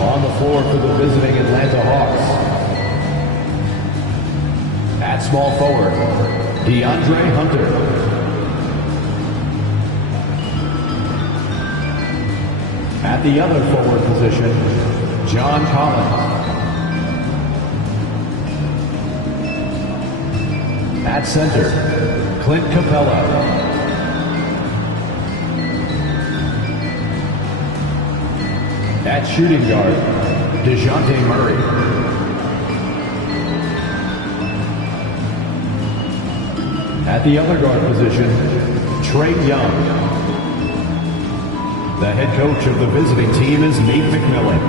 On the floor for the visiting Atlanta Hawks. At small forward, DeAndre Hunter. At the other forward position, John Collins. At center, Clint Capella. At shooting guard, DeJounte Murray. At the other guard position, Trae Young. The head coach of the visiting team is Nate McMillan.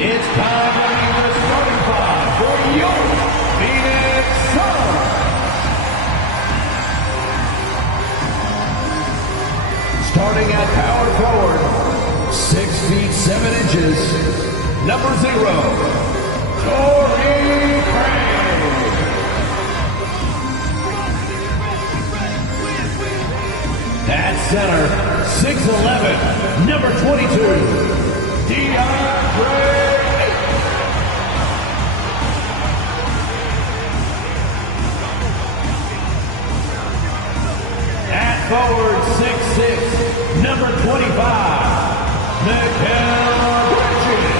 It's time to meet the starting five for your Phoenix Suns. Starting at power forward, 6 feet 7 inches, number 0, Torrey Craig. At center, 6'11", number 22, DeAndre. At forward, 6'6", number 25, Mikal Bridges.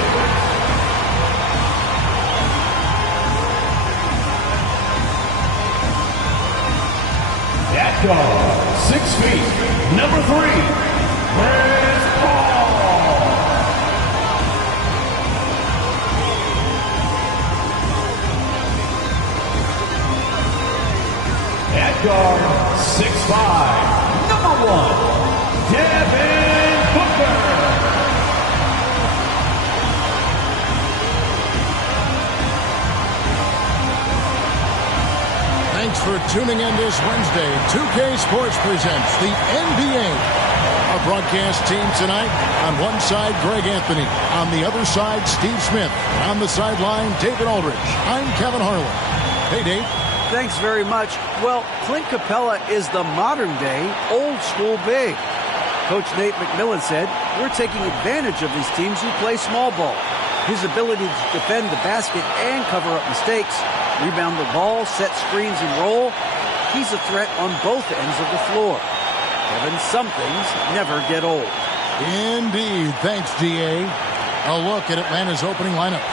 At guard, 6 feet, number 3, Chris Paul. At guard, 6'5", number 1, Devin Booker. Thanks for tuning in this Wednesday. 2K Sports presents the NBA. Our broadcast team tonight, on one side, Greg Anthony. On the other side, Steve Smith. On the sideline, David Aldridge. I'm Kevin Harlan. Hey, Dave. Thanks very much. Well, Clint Capella is the modern-day, old-school big. Coach Nate McMillan said, we're taking advantage of these teams who play small ball. His ability to defend the basket and cover up mistakes, rebound the ball, set screens, and roll, he's a threat on both ends of the floor. Kevin, some things never get old. Indeed. Thanks, D.A. A look at Atlanta's opening lineup.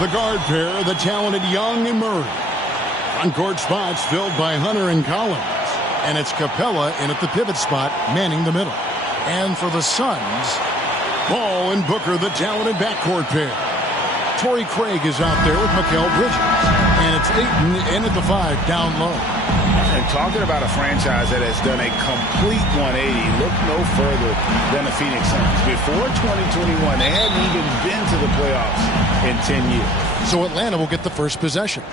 The guard pair, the talented Young and Murray. On-court spots filled by Hunter and Collins. And it's Capella in at the pivot spot, manning the middle. And for the Suns, Paul and Booker, the talented backcourt pair. Torrey Craig is out there with Mikal Bridges. And it's Ayton in at the 5, down low. And talking about a franchise that has done a complete 180, look no further than the Phoenix Suns. Before 2021, they hadn't even been to the playoffs in 10 years. So Atlanta will get the first possession.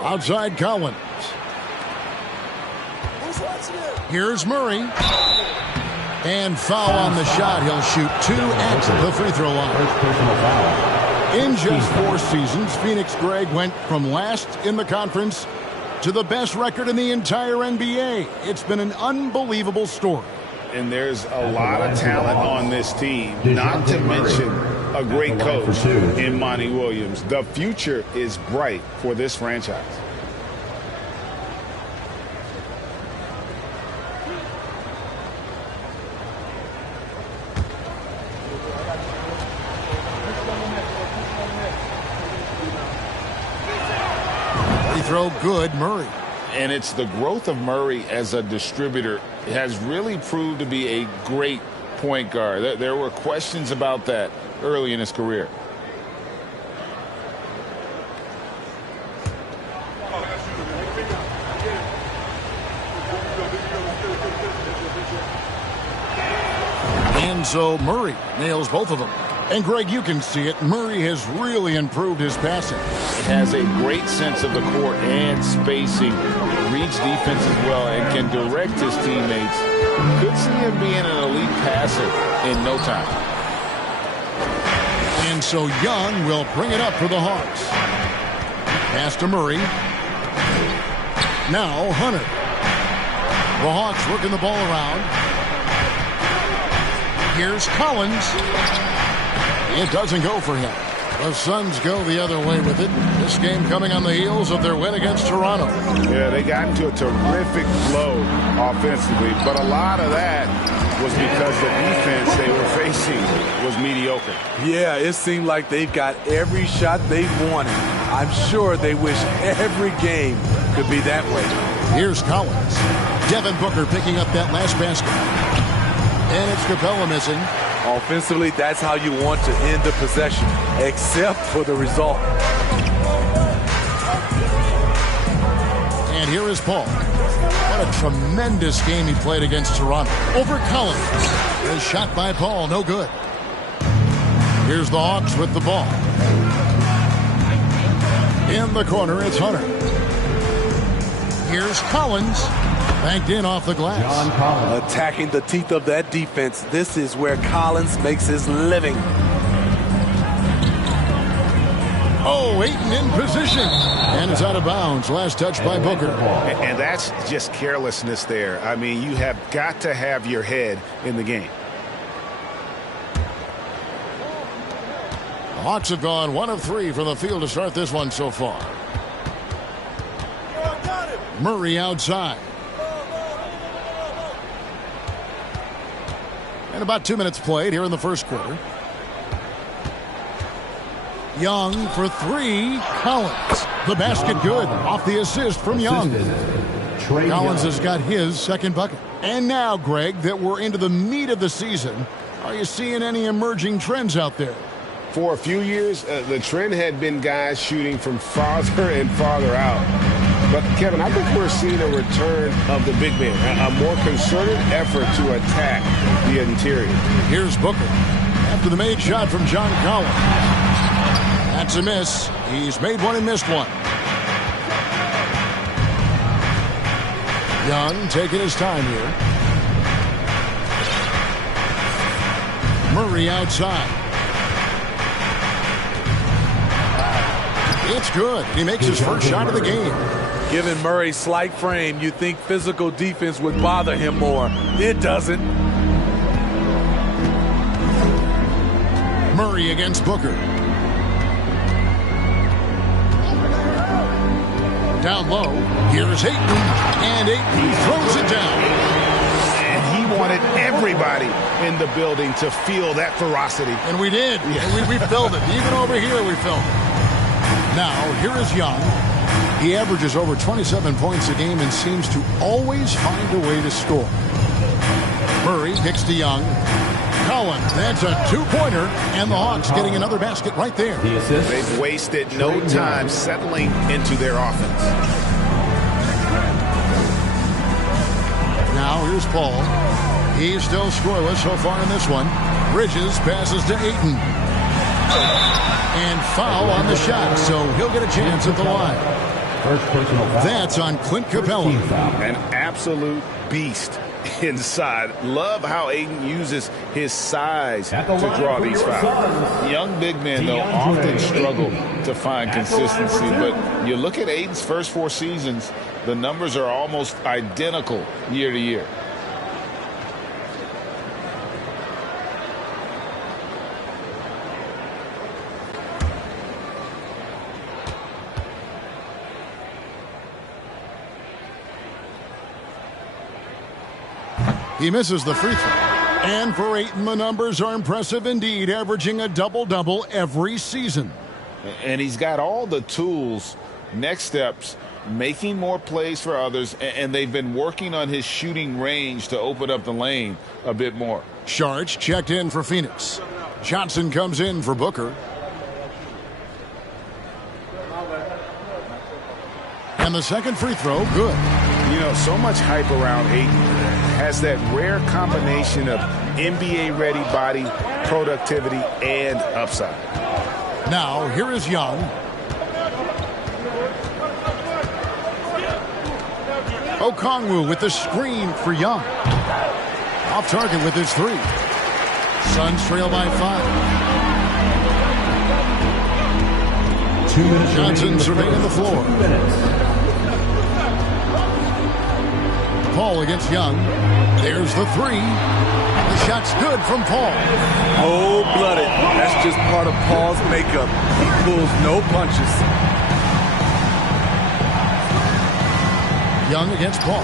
Outside Collins. Here's Murray. And foul on the shot. He'll shoot 2 at the free throw line. First personal foul. In just 4 seasons, Phoenix, Greg, went from last in the conference to the best record in the entire NBA. It's been an unbelievable story. And there's a lot of talent on this team, not to mention a great coach in Monty Williams. The future is bright for this franchise. Free throw good, Murray. And it's the growth of Murray as a distributor has really proved to be a great point guard. There were questions about that early in his career. And so Murray nails both of them. And, Greg, you can see it. Murray has really improved his passing. He has a great sense of the court and spacing, reads defense as well, and can direct his teammates. Could see him being an elite passer in no time. And so Young will bring it up for the Hawks. Pass to Murray. Now Hunter. The Hawks working the ball around. Here's Collins. It doesn't go for him. The Suns go the other way with it. This game coming on the heels of their win against Toronto. Yeah, they got into a terrific flow offensively, but a lot of that was because the defense they were facing was mediocre. Yeah, it seemed like they've got every shot they've wanted. I'm sure they wish every game could be that way. Here's Collins. Devin Booker picking up that last basket. And it's Capella missing. Offensively, that's how you want to end the possession, except for the result. And here is Paul. What a tremendous game he played against Toronto. Over Collins. A shot by Paul, no good. Here's the Hawks with the ball. In the corner, it's Hunter. Here's Collins. Banked in off the glass. John Collins. Attacking the teeth of that defense. This is where Collins makes his living. Oh, Ayton in position. And it's out of bounds. Last touch by Booker. And that's just carelessness there. I mean, you have got to have your head in the game. The Hawks have gone 1 of 3 from the field to start this one so far. Murray outside. And about 2 minutes played here in the first quarter. Young for 3. Collins. The basket good. Off the assist from Young. Collins has got his second bucket. And now, Greg, that we're into the meat of the season, are you seeing any emerging trends out there? For a few years, the trend had been guys shooting from farther and farther out. But, Kevin, I think we're seeing a return of the big man, a more concerted effort to attack the interior. Here's Booker. After the made shot from John Collins. That's a miss. He's made one and missed one. Young taking his time here. Murray outside. It's good. He makes his first shot of the game. Given Murray's slight frame, you'd think physical defense would bother him more. It doesn't. Murray against Booker. Down low. Here's Ayton. And Ayton throws it down. And he wanted everybody in the building to feel that ferocity. And we did. Yeah. We felt it. Even over here we felt it. Now, here is Young. He averages over 27 points a game and seems to always find a way to score. Murray kicks to Young. Collins, that's a two-pointer, and the Hawks getting another basket right there. They've wasted no time settling into their offense. Now, here's Paul. He's still scoreless so far in this one. Bridges passes to Ayton. And foul on the shot, so he'll get a chance at the line. First personal foul. That's on Clint Capella. An absolute beast inside. Love how Ayton uses his size to draw these fouls. Young big men, though, often struggle to find consistency. But you look at Ayton's first 4 seasons, the numbers are almost identical year to year. He misses the free throw. And for Ayton, the numbers are impressive indeed, averaging a double-double every season. And he's got all the tools, next steps, making more plays for others, and they've been working on his shooting range to open up the lane a bit more. Sharch checked in for Phoenix. Johnson comes in for Booker. And the second free throw, good. You know, so much hype around Ayton. Has that rare combination of NBA-ready body, productivity, and upside. Now, here is Young. Okongwu with the screen for Young. Off target with his 3. Suns trail by 5. Johnson surveying the floor. Paul against Young. There's the three. The shot's good from Paul. Cold-blooded. That's just part of Paul's makeup. He pulls no punches. Young against Paul.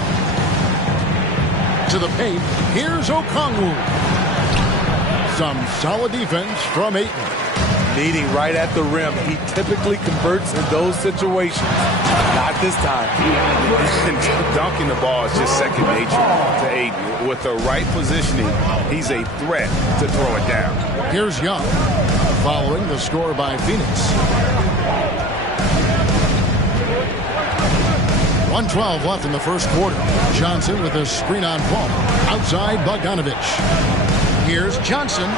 To the paint. Here's Okongwu. Some solid defense from Ayton. Leading right at the rim. He typically converts in those situations. Not this time. Dunking the ball is just second nature to Ayton. With the right positioning, he's a threat to throw it down. Here's Young, following the score by Phoenix. 1:12 left in the first quarter. Johnson with a screen on Paul. Outside Bogdanovich. Here's Johnson.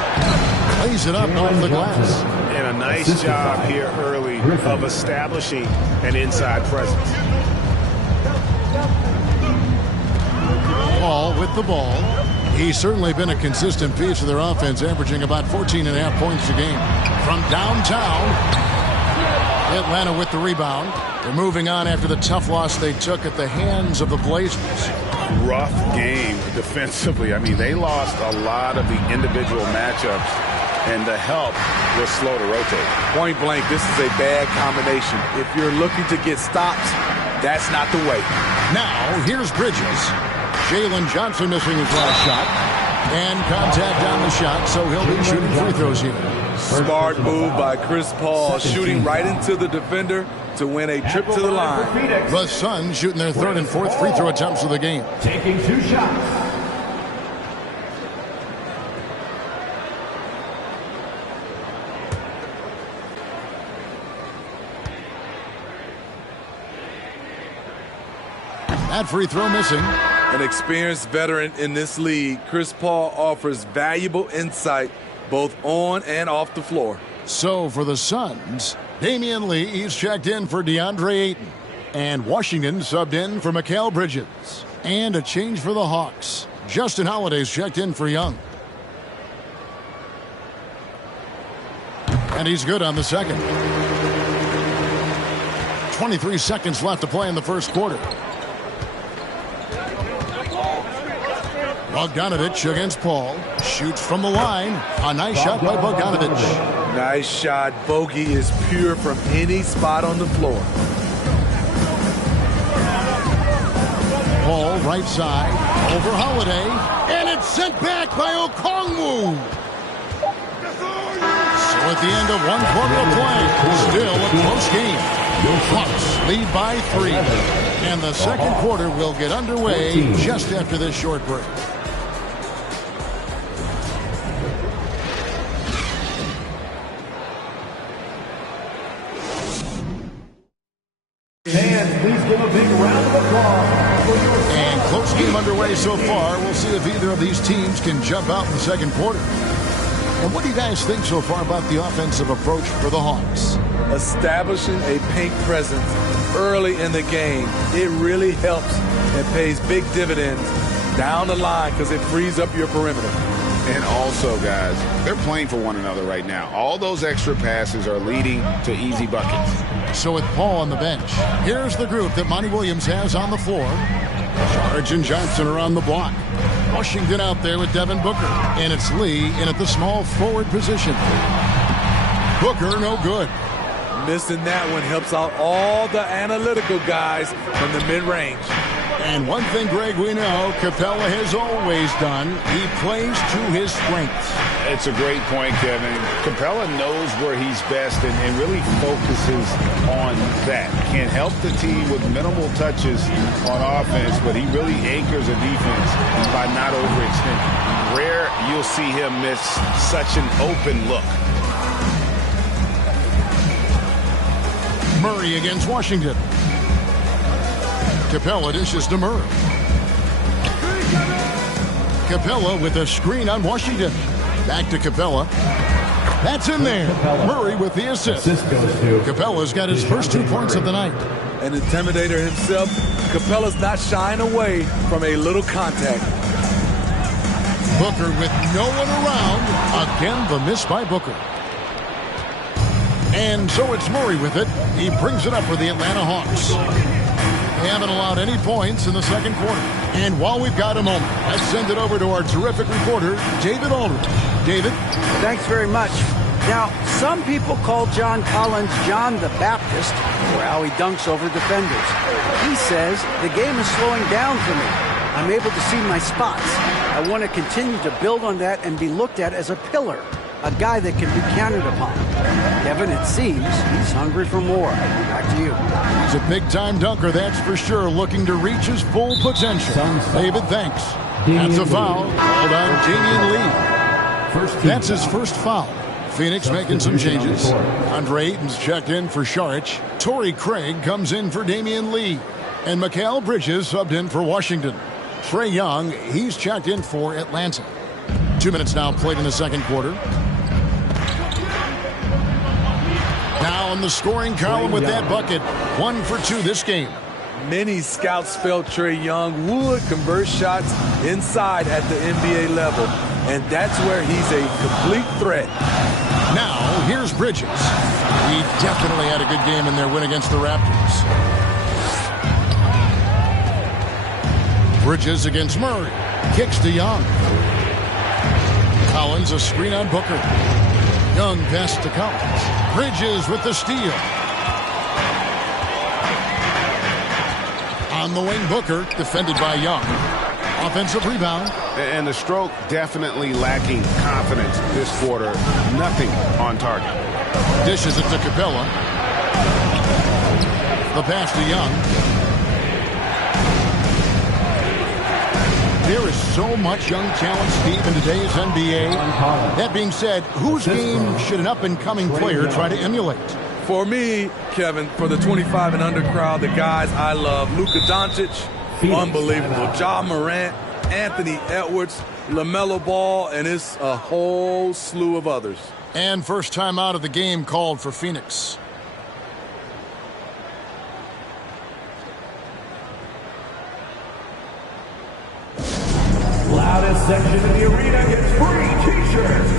Lays it up off the glass. And a nice job here early of establishing an inside presence. Paul with the ball. He's certainly been a consistent piece of their offense, averaging about 14.5 points a game. From downtown, Atlanta with the rebound. They're moving on after the tough loss they took at the hands of the Blazers. Rough game defensively. I mean, they lost a lot of the individual matchups, and the help was slow to rotate. Point blank, this is a bad combination. If you're looking to get stops, that's not the way. Now, here's Bridges. Jalen Johnson missing his last shot. And contact on the shot, so he'll be shooting free throws here. Smart move by Chris Paul, shooting right into the defender to win a trip to the line. The Suns shooting their third and fourth free throw attempts of the game. Taking 2 shots. That free throw missing. An experienced veteran in this league, Chris Paul offers valuable insight both on and off the floor. So for the Suns, Damian Lee is checked in for DeAndre Ayton. And Washington subbed in for Mikal Bridges. And a change for the Hawks. Justin Holiday's checked in for Young. And he's good on the second. 23 seconds left to play in the first quarter. Bogdanovich against Paul. Shoots from the line. A nice shot by Bogdanovich. Nice shot. Bogey is pure from any spot on the floor. Paul right side. Over Holiday. And it's sent back by Okongwu. So at the end of 1 quarter of play, still a close game. Hawks lead by 3. And the second quarter will get underway just after this short break. Fans, please give a big round of applause for your... And close game underway so far. We'll see if either of these teams can jump out in the second quarter. And what do you guys think so far about the offensive approach for the Hawks? Establishing a paint presence early in the game, it really helps and pays big dividends down the line because it frees up your perimeter. And also, guys, they're playing for one another right now. All those extra passes are leading to easy buckets. So with Paul on the bench, here's the group that Monty Williams has on the floor. Sarge and Johnson are on the block. Washington out there with Devin Booker. And it's Lee in at the small forward position. Booker no good. Missing that one helps out all the analytical guys from the mid-range. And one thing, Greg, we know Capella has always done. He plays to his strengths. It's a great point, Kevin. Capella knows where he's best and really focuses on that. Can help the team with minimal touches on offense, but he really anchors a defense by not overextending. Rare you'll see him miss such an open look. Murray against Washington. Capella dishes to Murray. Capella with a screen on Washington. Back to Capella. That's in there. Murray with the assist. Capella's got his first 2 points of the night. An intimidator himself, Capella's not shying away from a little contact. Booker with no one around. Again, the miss by Booker. And so it's Murray with it. He brings it up for the Atlanta Hawks. They haven't allowed any points in the second quarter. And while we've got a moment, let's send it over to our terrific reporter, David Aldridge. David? Thanks very much. Now, some people call John Collins John the Baptist for how he dunks over defenders. He says the game is slowing down for me. I'm able to see my spots. I want to continue to build on that and be looked at as a pillar, a guy that can be counted upon. Kevin, it seems he's hungry for more. Back to you. He's a big-time dunker, that's for sure, looking to reach his full potential. David, thanks. That's a foul called on Damian Lee. That's his first foul. Phoenix making some changes. Andre Ayton's checked in for Saric. Torrey Craig comes in for Damian Lee. And Mikal Bridges subbed in for Washington. Trae Young, he's checked in for Atlanta. 2 minutes now played in the second quarter. Now in the scoring column with that bucket. 1 for 2 this game. Many scouts felt Trae Young would convert shots inside at the NBA level, and that's where he's a complete threat. Now, here's Bridges. He definitely had a good game in their win against the Raptors. Bridges against Murray. Kicks to Young. Collins a screen on Booker. Young pass to Collins. Bridges with the steal. On the wing, Booker, defended by Young. Offensive rebound. And the stroke definitely lacking confidence this quarter. Nothing on target. Dishes it to Capella. The pass to Young. There is so much young talent, Steve, in today's NBA. That being said, whose game should an up-and-coming player try to emulate? For me, Kevin, for the 25 and under crowd, the guys I love, Luka Doncic, unbelievable. Ja Morant, Anthony Edwards, LaMelo Ball, and it's a whole slew of others. And first time out of the game called for Phoenix. Loudest section in the arena gets free t-shirts.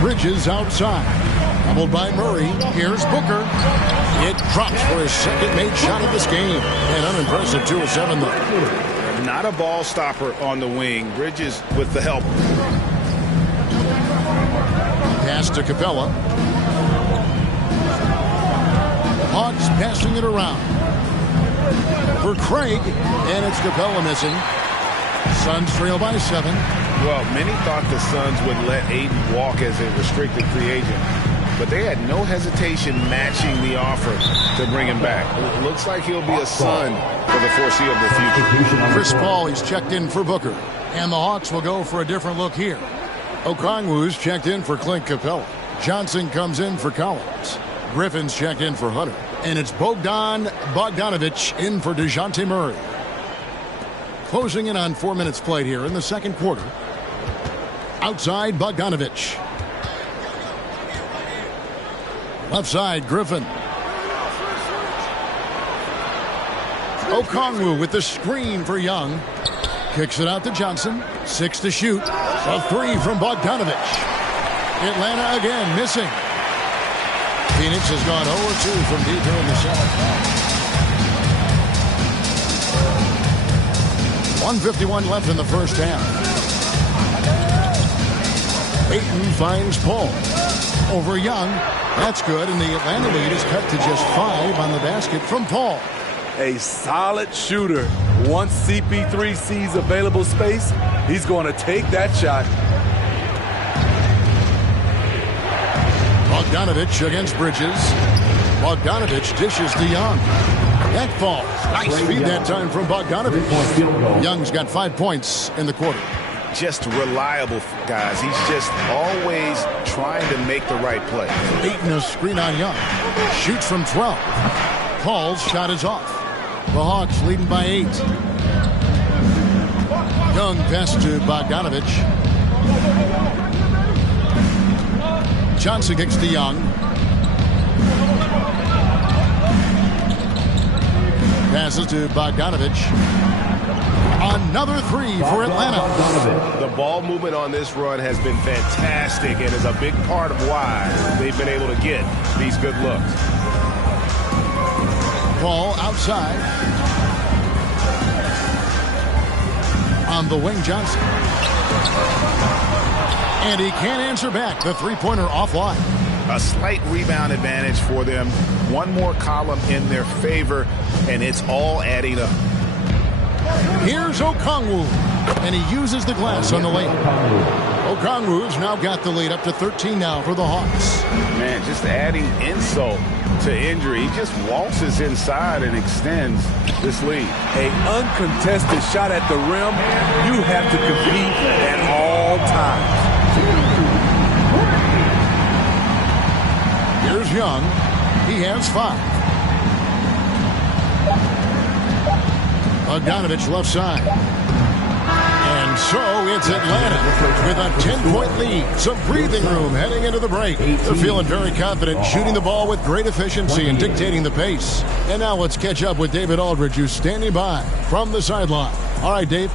Bridges outside. Doubled by Murray. Here's Booker. It drops for his second made shot of this game. And unimpressive 2 of 7 though. Not a ball stopper on the wing. Bridges with the help. Pass to Capella. Hawks passing it around. For Craig. And it's Capella missing. Suns trail by 7. Well, many thought the Suns would let Ayton walk as a restricted free agent, but they had no hesitation matching the offer to bring him back. It looks like he'll be a Sun for the foreseeable future. Chris Paul, he's checked in for Booker. And the Hawks will go for a different look here. Okongwu's checked in for Clint Capella. Johnson comes in for Collins. Griffin's checked in for Hunter. And it's Bogdanovich in for DeJounte Murray. Closing in on 4 minutes played here in the second quarter. Outside, Bogdanovich. Left side, Griffin. Okongwu with the screen for Young. Kicks it out to Johnson. 6 to shoot. A 3 from Bogdanovich. Atlanta again missing. Phoenix has gone 0-2 from deep here in the second half. 1:51 left in the first half. Ayton finds Paul. Over Young. That's good, and the Atlanta lead is cut to just 5 on the basket from Paul. A solid shooter. Once CP3 sees available space, he's going to take that shot. Bogdanovich against Bridges. Bogdanovich dishes to Young. That falls. Nice feed that time from Bogdanovich. Young's got 5 points in the quarter. Just reliable, guys. He's just always trying to make the right play. Ayton a screen on Young. Shoots from 12. Paul's shot is off. The Hawks leading by 8. Young pass to Bogdanovich. Johnson kicks to Young. Passes to Bogdanovich. Another 3 for Atlanta. The ball movement on this run has been fantastic and is a big part of why they've been able to get these good looks. Paul outside. On the wing, Johnson. And he can't answer back. The three-pointer offline. A slight rebound advantage for them. One more column in their favor, and it's all adding up. Here's Okongwu, and he uses the glass on the layup. Okongwu's now got the lead up to 13 now for the Hawks. Man, just adding insult to injury. He just waltzes inside and extends this lead. An uncontested shot at the rim. You have to compete at all times. Here's Young. He has 5. Bogdanovich left side. And so it's Atlanta with a 10-point lead. Some breathing room heading into the break. They're feeling very confident, shooting the ball with great efficiency and dictating the pace. And now let's catch up with David Aldridge, who's standing by from the sideline. All right, Dave.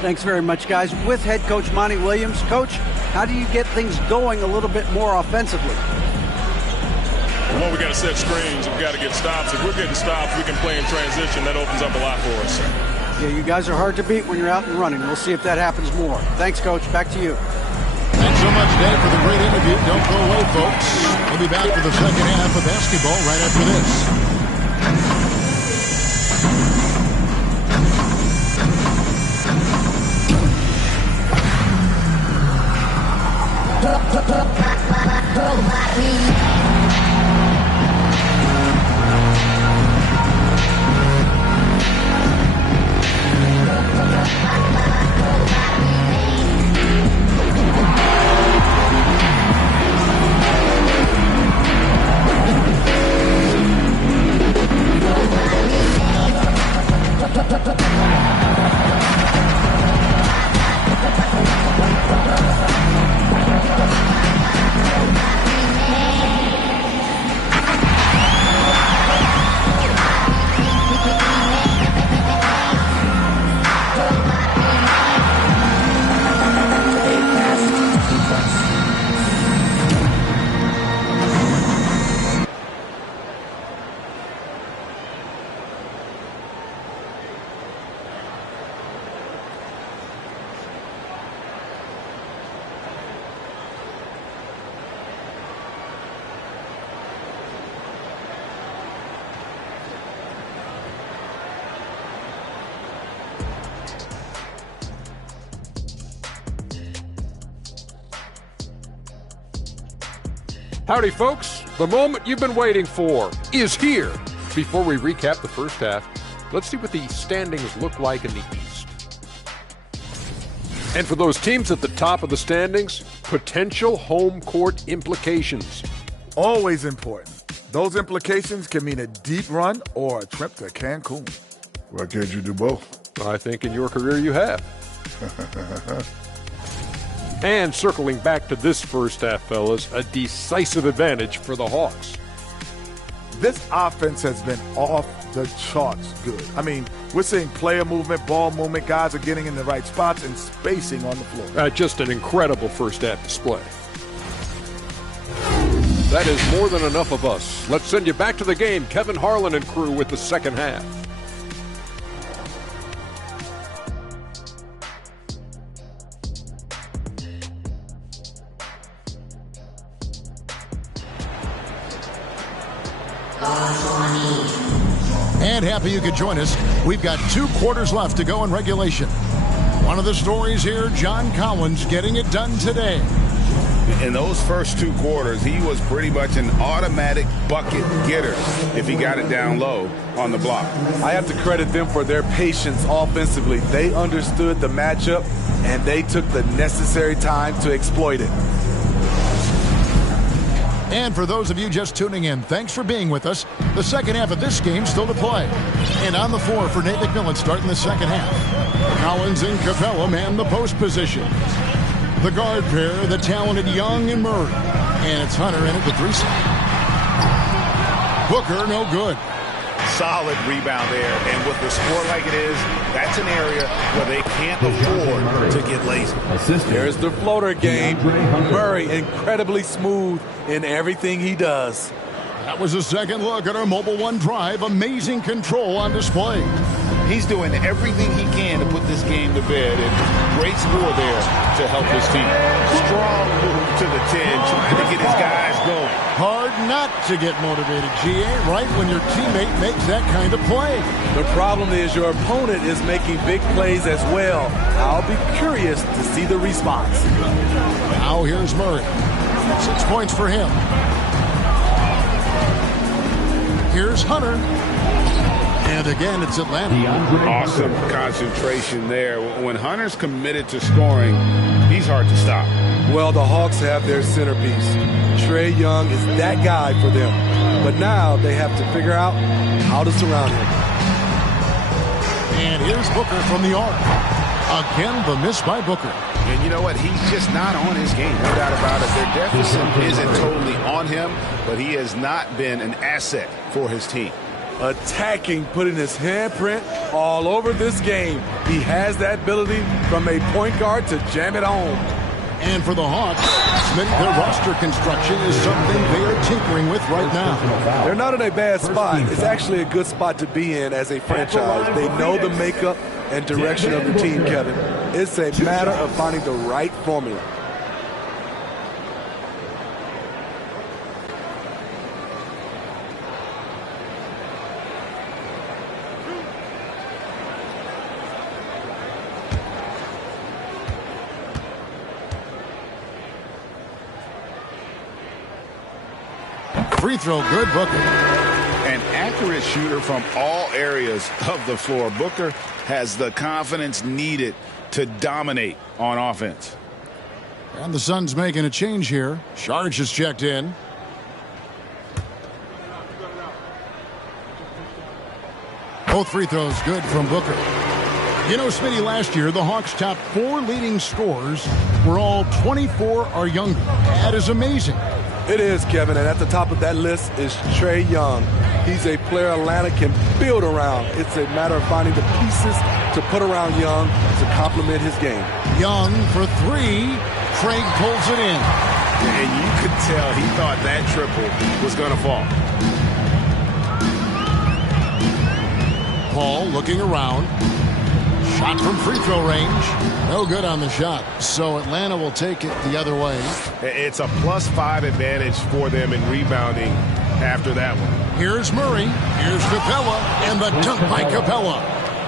Thanks very much, guys. With head coach Monty Williams. Coach, how do you get things going a little bit more offensively? Well, we got to set screens. We got to get stops. If we're getting stops, we can play in transition. That opens up a lot for us. Yeah, you guys are hard to beat when you're out and running. We'll see if that happens more. Thanks, Coach. Back to you. Thanks so much, Dave, for the great interview. Don't go away, folks. We'll be back for the second half of basketball right after this. Howdy, folks. The moment you've been waiting for is here. Before we recap the first half, let's see what the standings look like in the East. And for those teams at the top of the standings, potential home court implications. Always important. Those implications can mean a deep run or a trip to Cancun. Why can't you do both? I think in your career you have. And circling back to this first half, fellas, a decisive advantage for the Hawks. This offense has been off the charts good. I mean, we're seeing player movement, ball movement, guys are getting in the right spots and spacing on the floor. Just an incredible first half display. That is more than enough of us. Let's send you back to the game. Kevin Harlan and crew with the second half. And happy you could join us. We've got 2 quarters left to go in regulation. One of the stories here, John Collins getting it done today. In those first 2 quarters, he was pretty much an automatic bucket getter if he got it down low on the block. I have to credit them for their patience offensively. They understood the matchup, and they took the necessary time to exploit it. And for those of you just tuning in, thanks for being with us. The second half of this game still to play. And on the floor for Nate McMillan starting the second half. Collins and Capella man the post position. The guard pair, the talented Young and Murray. And it's Hunter in at the 3 side. Booker, no good. Solid rebound there, and with the score like it is, that's an area where they can't afford to get lazy. There's the floater game. Murray incredibly smooth in everything he does. That was a second look at our Mobile One drive. Amazing control on display. He's doing everything he can to put this game to bed, and great score there to help his team. Strong move to the 10, trying to get his guys going. Hard not to get motivated, GA, right when your teammate makes that kind of play. The problem is your opponent is making big plays as well. I'll be curious to see the response. Now here's Murray. 6 points for him. Here's Hunter. And again, it's Atlanta. Awesome concentration there. When Hunter's committed to scoring, he's hard to stop. Well, the Hawks have their centerpiece. Trae Young is that guy for them. But now they have to figure out how to surround him. And here's Booker from the arc. Again, the miss by Booker. And you know what? He's just not on his game. No doubt about it. Their deficit isn't totally on him, but he has not been an asset for his team. Attacking, putting his handprint all over this game. He has that ability from a point guard to jam it home. And for the Hawks, their roster construction is something they are tinkering with right now. They're not in a bad spot. It's actually a good spot to be in as a franchise. They know the makeup and direction of the team, Kevin. It's a matter of finding the right formula. Free throw, good, Booker. An accurate shooter from all areas of the floor. Booker has the confidence needed to dominate on offense. And the Suns making a change here. Sharge has checked in. Both free throws good from Booker. You know, Smitty, last year, the Hawks' top 4 leading scorers were all 24 or younger. That is amazing. It is, Kevin, and at the top of that list is Trae Young. He's a player Atlanta can build around. It's a matter of finding the pieces to put around Young to complement his game. Young for 3. Craig pulls it in. And you could tell he thought that triple was going to fall. Paul looking around. Shot from free throw range. No good on the shot. So Atlanta will take it the other way. It's a +5 advantage for them in rebounding after that one. Here's Murray. Here's Capella. And the dunk by Capella.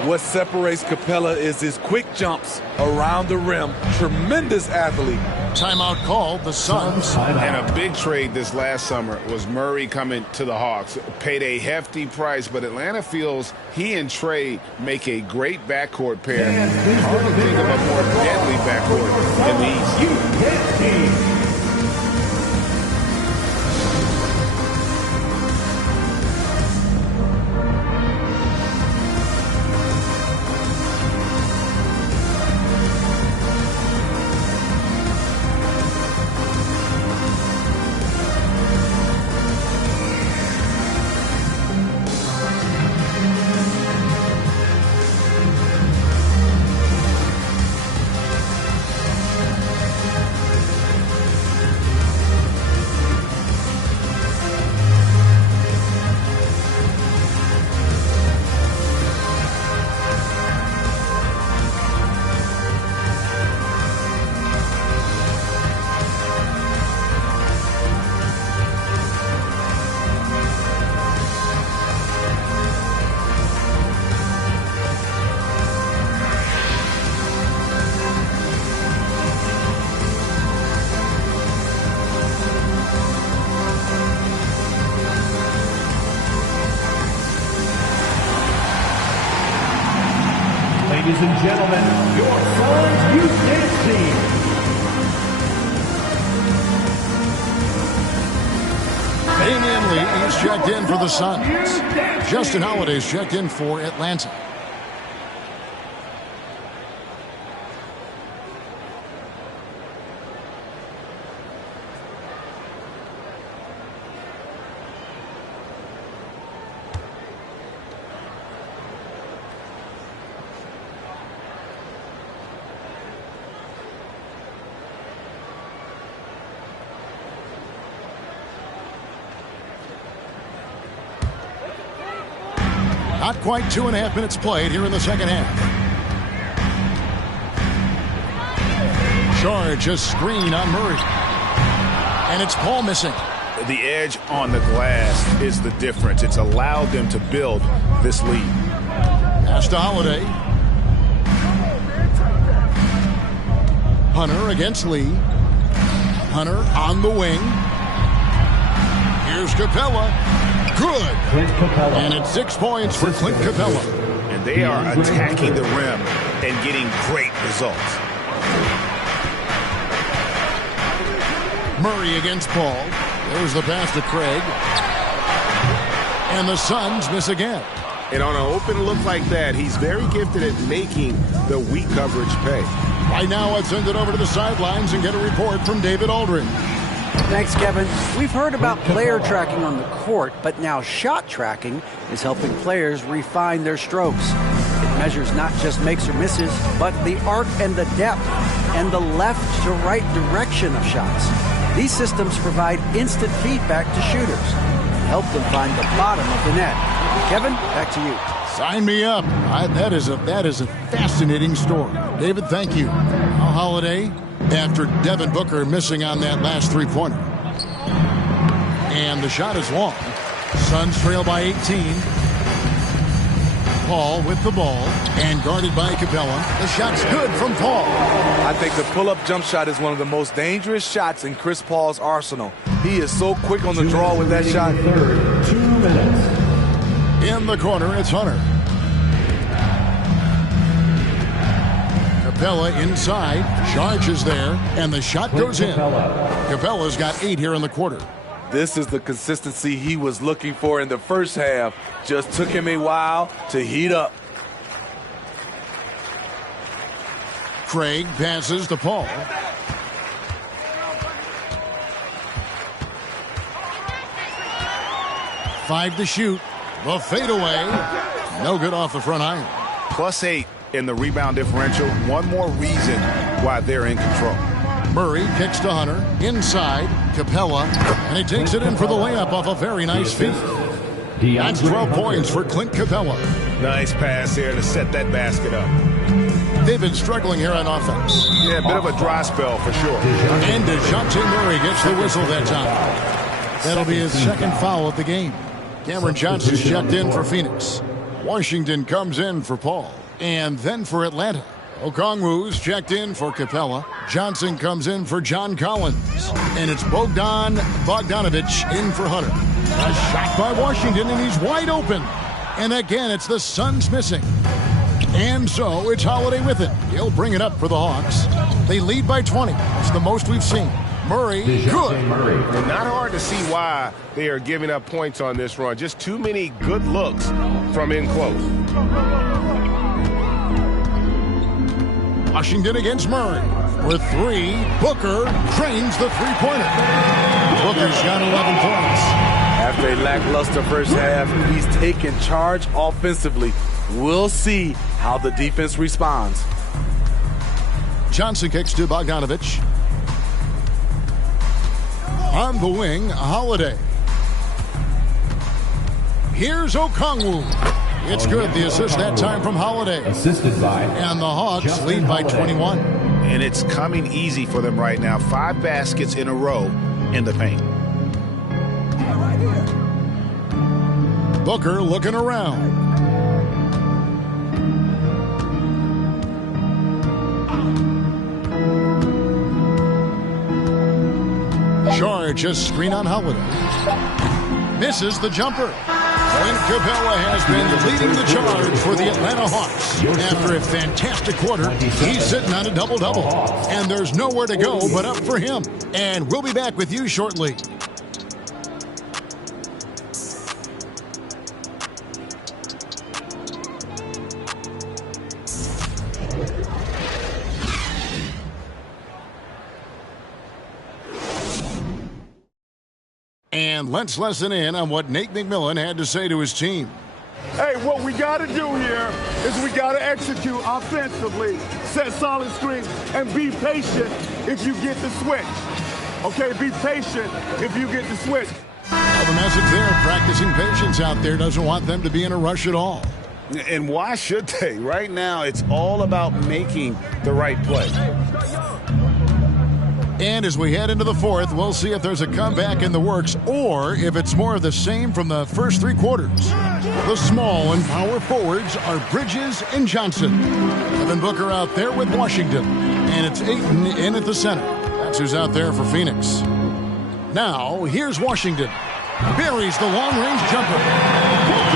What separates Capella is his quick jumps around the rim. Tremendous athlete. Timeout called, the Suns. And a big trade this last summer was Murray coming to the Hawks. Paid a hefty price, but Atlanta feels he and Trae make a great backcourt pair. Hard to think of a more deadly backcourt in the East. Ladies and gentlemen, your Suns Youth Dance Team. Damian Lee is checked in for the Suns. Justin Holiday's checked in for Atlanta. Not quite 2.5 minutes played here in the second half. Charge a screen on Murray. And it's Paul missing. The edge on the glass is the difference. It's allowed them to build this lead. Pass to Holiday. Hunter against Lee. Hunter on the wing. Here's Capella. Good. And it's 6 points for Clint Capella. And they are attacking the rim and getting great results. Murray against Paul. There's the pass to Craig. And the Suns miss again. And on an open look like that, he's very gifted at making the weak coverage pay. Right now, let's send it over to the sidelines and get a report from David Aldridge. Thanks, Kevin. We've heard about player tracking on the court, but now shot tracking is helping players refine their strokes. It measures not just makes or misses, but the arc and the depth and the left to right direction of shots. These systems provide instant feedback to shooters and help them find the bottom of the net. Kevin, back to you. Sign me up. That is a fascinating story. David, thank you. Now Holiday, after Devin Booker missing on that last three-pointer. And the shot is long. Suns trail by 18. Paul with the ball and guarded by Capella. The shot's good from Paul. I think the pull-up jump shot is one of the most dangerous shots in Chris Paul's arsenal. He is so quick on the draw with that shot. 2 minutes. In the corner, it's Hunter. Capella inside, charges there, and the shot goes in. Capella's got 8 here in the quarter. This is the consistency he was looking for in the first half. Just took him a while to heat up. Craig passes to Paul. Five to shoot. The fadeaway. No good off the front iron. +8 in the rebound differential. One more reason why they're in control. Murray kicks to Hunter. Inside. Capella. And he takes it in for the layup off a very nice feed. That's 12 points for Clint Capella. Nice pass here to set that basket up. They've been struggling here on offense. Yeah, a bit of a dry spell for sure. And DeJounte Murray gets the whistle that time. That'll be his second foul of the game. Cameron Johnson's checked in for Phoenix. Washington comes in for Paul. And then for Atlanta. Okongwu's checked in for Capella. Johnson comes in for John Collins. And it's Bogdan Bogdanovic in for Hunter. A shot by Washington, and he's wide open. And again, it's the Suns missing. And so it's Holiday with it. He'll bring it up for the Hawks. They lead by 20. It's the most we've seen. Murray, good. Not hard to see why they are giving up points on this run. Just too many good looks from in close. Washington against Murray. With 3, Booker drains the three-pointer. Booker's got 11 points. After a lackluster first half, he's taken charge offensively. We'll see how the defense responds. Johnson kicks to Bogdanovic. On the wing, Holiday. Here's Okongwu. It's good. The assist that time from Holiday. Assisted by. And the Hawks lead by 21. And it's coming easy for them right now. 5 baskets in a row in the paint. Booker looking around. Charge a screen on Holiday. Misses the jumper. Clint Capella has been leading the charge for the Atlanta Hawks. After a fantastic quarter, he's sitting on a double-double. And there's nowhere to go but up for him. And we'll be back with you shortly. And let's listen in on what Nate McMillan had to say to his team. Hey, what we got to do here is we got to execute offensively, set solid screens, and be patient if you get the switch. Okay, be patient if you get the switch. Well, the message there, practicing patience out there, doesn't want them to be in a rush at all. And why should they? Right now, it's all about making the right play. And as we head into the fourth, we'll see if there's a comeback in the works or if it's more of the same from the first three quarters. The small and power forwards are Bridges and Johnson. Devin Booker out there with Washington. And it's Ayton in at the center. That's who's out there for Phoenix. Now, here's Washington. Buries the long-range jumper.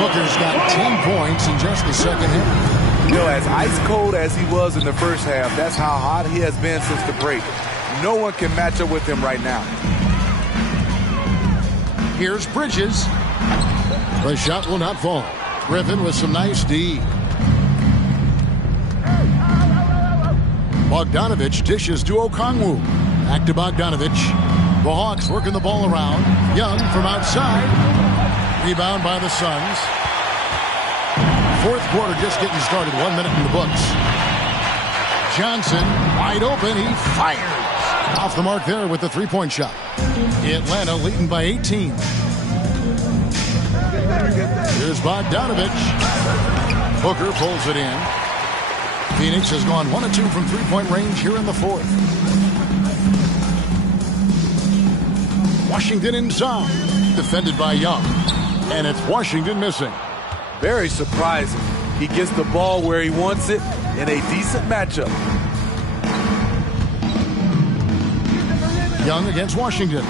Booker's got 10 points in just the second half. You know, as ice cold as he was in the first half, that's how hot he has been since the break. No one can match up with him right now. Here's Bridges. The shot will not fall. Griffin with some nice D. Bogdanovich dishes to Okongwu. Back to Bogdanovich. The Hawks working the ball around. Young from outside. Rebound by the Suns. Fourth quarter just getting started. 1 minute in the books. Johnson wide open. He fires. Off the mark there with the three-point shot. Atlanta leading by 18. Here's Bogdanovich. Booker pulls it in. Phoenix has gone 1 of 2 from three-point range here in the fourth. Washington inside. Defended by Young. And it's Washington missing. Very surprising. He gets the ball where he wants it in a decent matchup. Young against Washington.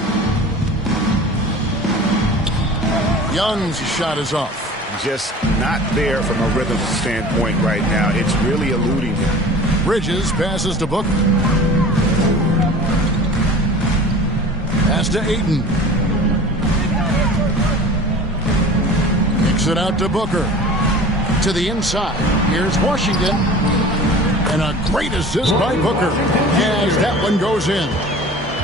Young's shot is off. Just not there from a rhythm standpoint right now. It's really eluding him. Bridges passes to Booker. Pass to Ayton. Kicks it out to Booker. To the inside. Here's Washington. And a great assist by Booker. As that one goes in.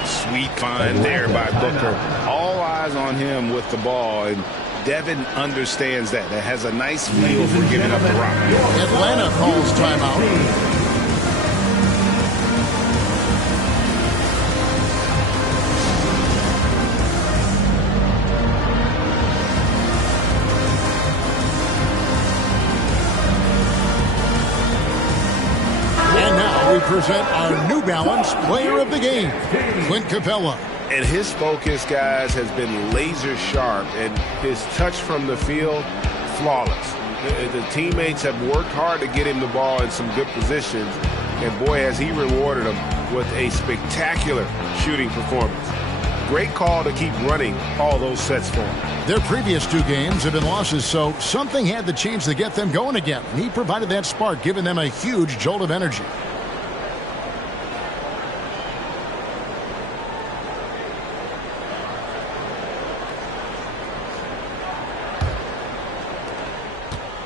Sweet find there by Booker. All eyes on him with the ball, and Devin understands that. That has a nice feel for giving up the rock. Atlanta calls timeout. Present our New Balance player of the game, Clint Capella. And his focus, guys, has been laser sharp, and his touch from the field, flawless. The teammates have worked hard to get him the ball in some good positions, and boy, has he rewarded them with a spectacular shooting performance. Great call to keep running all those sets for him. Their previous 2 games have been losses, so something had to change to get them going again. And he provided that spark, giving them a huge jolt of energy.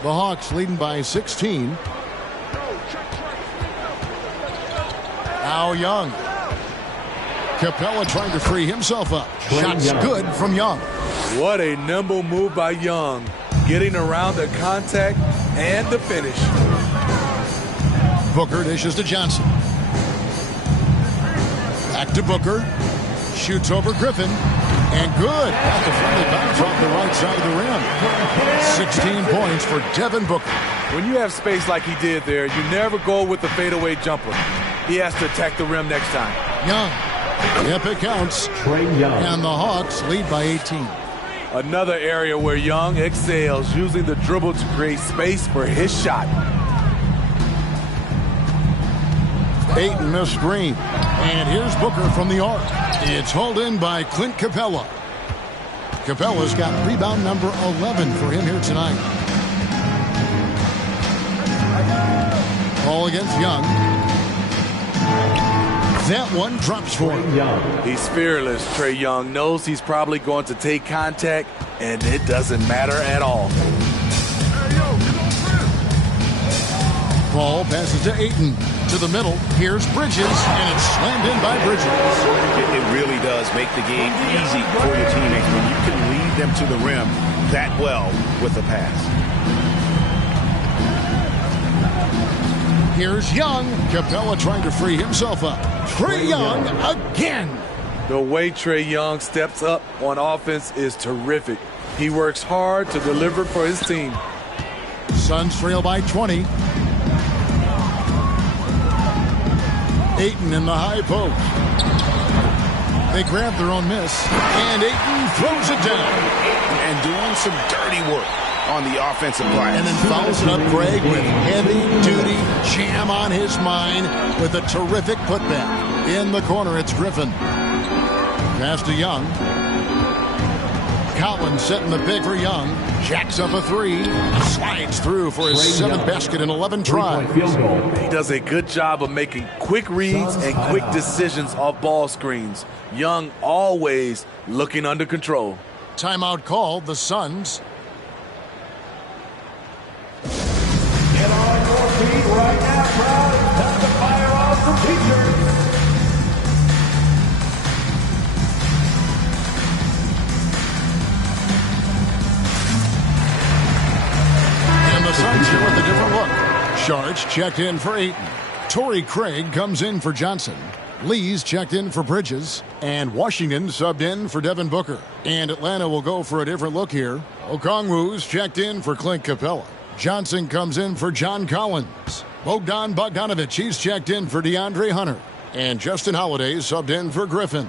The Hawks leading by 16. Now Young. Capella trying to free himself up. Shots good from Young. What a nimble move by Young. Getting around the contact and the finish. Booker dishes to Johnson. Back to Booker. Shoots over Griffin. And good. Got the friendly bounce off the right side of the rim. 16 points for Devin Booker. When you have space like he did there, you never go with the fadeaway jumper. He has to attack the rim next time. Young. Yep, it counts. And the Hawks lead by 18. Another area where Young excels, using the dribble to create space for his shot. Ayton a screen. And here's Booker from the arc. It's hauled in by Clint Capella. Capella's got rebound number 11 for him here tonight. Ball against Young. That one drops for him. He's fearless. Trae Young knows he's probably going to take contact, and it doesn't matter at all. Ball passes to Ayton. To the middle. Here's Bridges, and it's slammed in by Bridges. It really does make the game easy for your teammates when you can lead them to the rim that well with the pass. Here's Young. Capella trying to free himself up. Trae Young again. The way Trae Young steps up on offense is terrific. He works hard to deliver for his team. Suns trail by 20. Ayton in the high post. They grab their own miss, and Ayton throws it down. And doing some dirty work on the offensive glass. And then fouls it up Greg with heavy-duty jam on his mind with a terrific putback. In the corner, it's Griffin. Pass to Young. Collins setting the big for Young. Jacks up a three. Slides through for his 7th basket in 11 tries. He does a good job of making quick reads and quick decisions off ball screens. Young always looking under control. Timeout called. The Suns. Get on your feet right now, crowd. It's time to fire off the feature. The Suns here with a different look. Shards checked in for Ayton. Torrey Craig comes in for Johnson. Lee's checked in for Bridges. And Washington subbed in for Devin Booker. And Atlanta will go for a different look here. Okongwu's checked in for Clint Capella. Johnson comes in for John Collins. Bogdan Bogdanovic, he's checked in for DeAndre Hunter. And Justin Holiday subbed in for Griffin.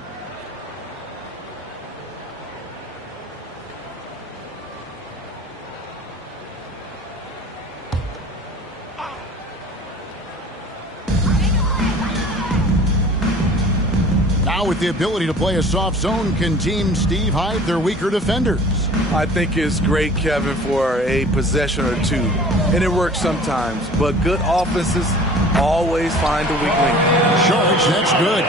Now with the ability to play a soft zone, can Team Steve hide their weaker defenders? I think it's great, Kevin, for a possession or two. And it works sometimes, but good offenses always find a weak link. Shards, that's good.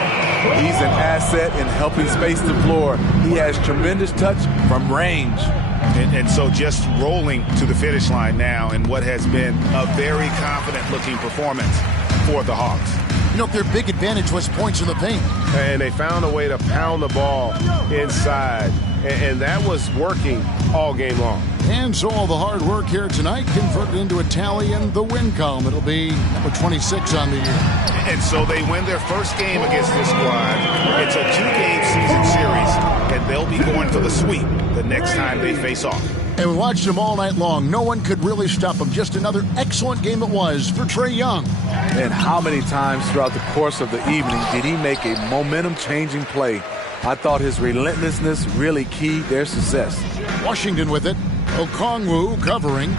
He's an asset in helping space the floor. He has tremendous touch from range. And so just rolling to the finish line now in what has been a very confident-looking performance for the Hawks. You know, their big advantage was points in the paint. And they found a way to pound the ball inside. And that was working all game long. And so all the hard work here tonight converted into a tally in the win column. It'll be number 26 on the year. And so they win their first game against this squad. It's a 2-game season series, and they'll be going for the sweep the next time they face off. And we watched him all night long. No one could really stop him. Just another excellent game it was for Trae Young. And how many times throughout the course of the evening did he make a momentum-changing play? I thought his relentlessness really keyed their success. Washington with it. Okongwu covering.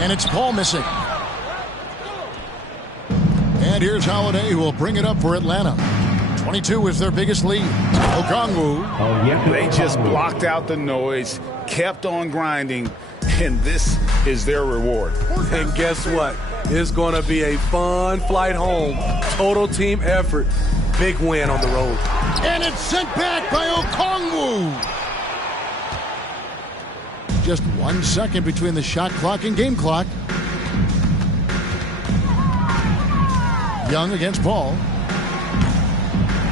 And it's Paul missing. And here's Holiday, who will bring it up for Atlanta. 22 is their biggest lead. Okongwu. They just blocked out the noise, kept on grinding, and this is their reward. And guess what? It's going to be a fun flight home. Total team effort. Big win on the road. And it's sent back by Okongwu. Just 1 second between the shot clock and game clock. Young against Paul.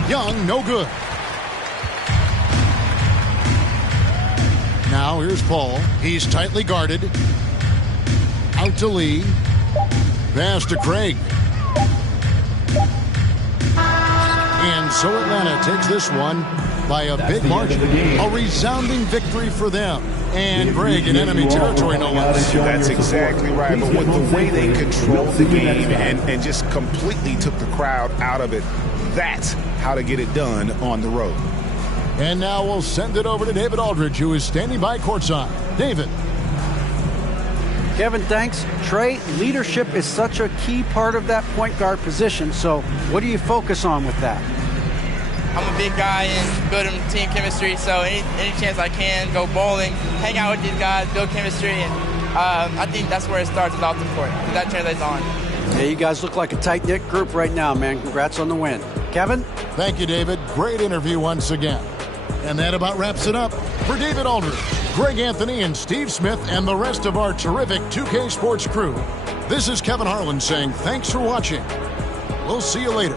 Young, no good. Now here's Paul. He's tightly guarded. Out to Lee. Pass to Craig. And so Atlanta takes this one by a big margin. A resounding victory for them. And Greg in enemy territory, no less. That's exactly right. But with the way they controlled the game and just completely took the crowd out of it, that's how to get it done on the road. And now we'll send it over to David Aldridge, who is standing by courtside. David. Kevin, thanks. Trae, leadership is such a key part of that point guard position. So what do you focus on with that? I'm a big guy and building team chemistry, so any chance I can, go bowling, hang out with these guys, build chemistry, and I think that's where it starts is off the court. That translates on. Yeah, you guys look like a tight-knit group right now, man. Congrats on the win. Kevin? Thank you, David. Great interview once again. And that about wraps it up. For David Aldridge, Greg Anthony, and Steve Smith, and the rest of our terrific 2K Sports crew, this is Kevin Harlan saying thanks for watching. We'll see you later.